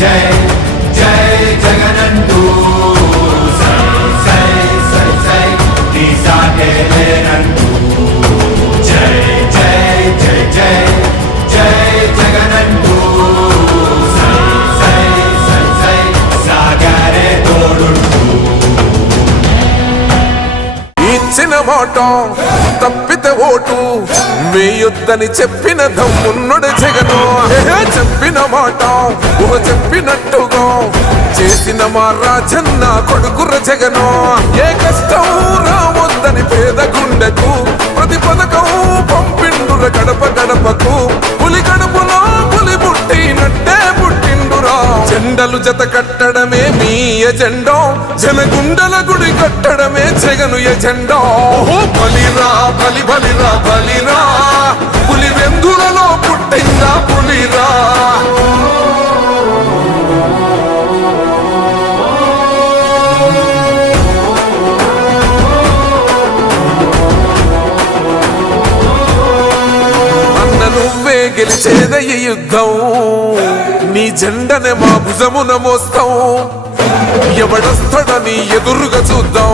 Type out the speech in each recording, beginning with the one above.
జై జై జగనంటూ సై సై సై సై నీ సాటే లేనంటూ. జై జై జై జై జై జగనంటూ సై సై సై సై సాగరే తోడుంటూ. ఇచ్చిన మాట ఓటు. ఓటు వేయొద్దని చెప్పిన దమ్మున్నడు జగను. చెప్పిన మాట ఊహ చెప్పినట్టుగా. చేసిన మా రాజన్న కొడుకుర జగను. ఏ కష్టం రావద్దని పేద గుండెకు ప్రతి పథకం పంపిండుర గడప గడపకు. పులి గడపలో పులి పుట్టినట్టే పుట్టిండురా. జెండలు జత కట్ట ఎజెండో? జన జనగుండల గుడి కట్టడమే జగను ఎజెండో. బలిరా బలి బలిరా బలిరా. పులి వెందులలో పుట్టిందా పులిరా? అన్న నువ్వే గెలిచేద యుద్ధం. నీ జెండనే మా భుజమున మోస్తాం. ఎవడొస్తాడని ఎదురుగా చూద్దాం.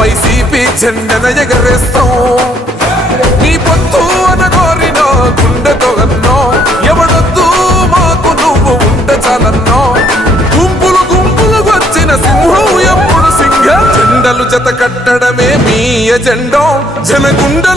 వైసీపీ జెండన ఎగరేస్తాం. నీ పొత్తు అనగోరిన గుండెతో అన్నో. ఎవడొద్దు మాకు నువ్వు ఉండ చాలన్నో గుంపులు గుంపులు వచ్చిన సింహం ఎప్పుడు సింహ. జెండలు జత కట్టడమే మీ ఎజెండో. జనగుండ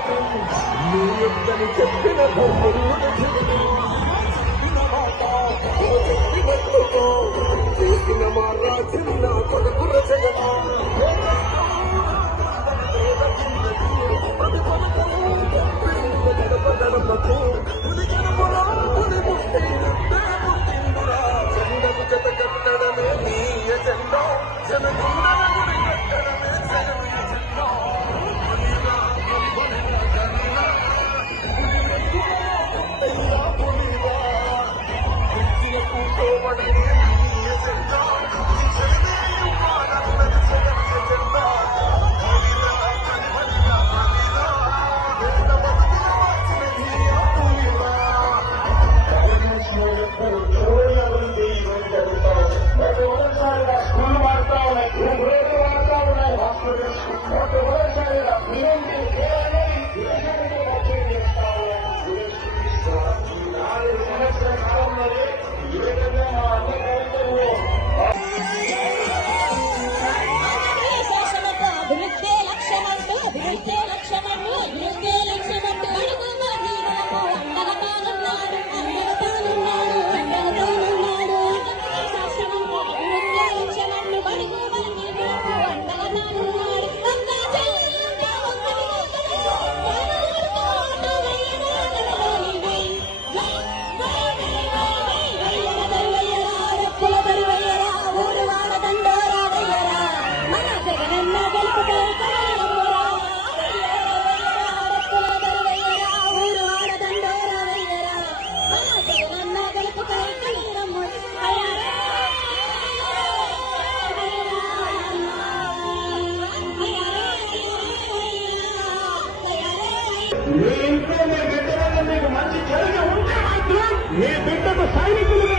చెబితే చెప్పిన చెప్పిన మాట చెప్పినట్లుతో చేసిన మా రాజ్యం నా కొడుకు రచయమా గడప గడపకు పులి గడపరా போட்டு మీ బిడ్డకు సైనికులుగా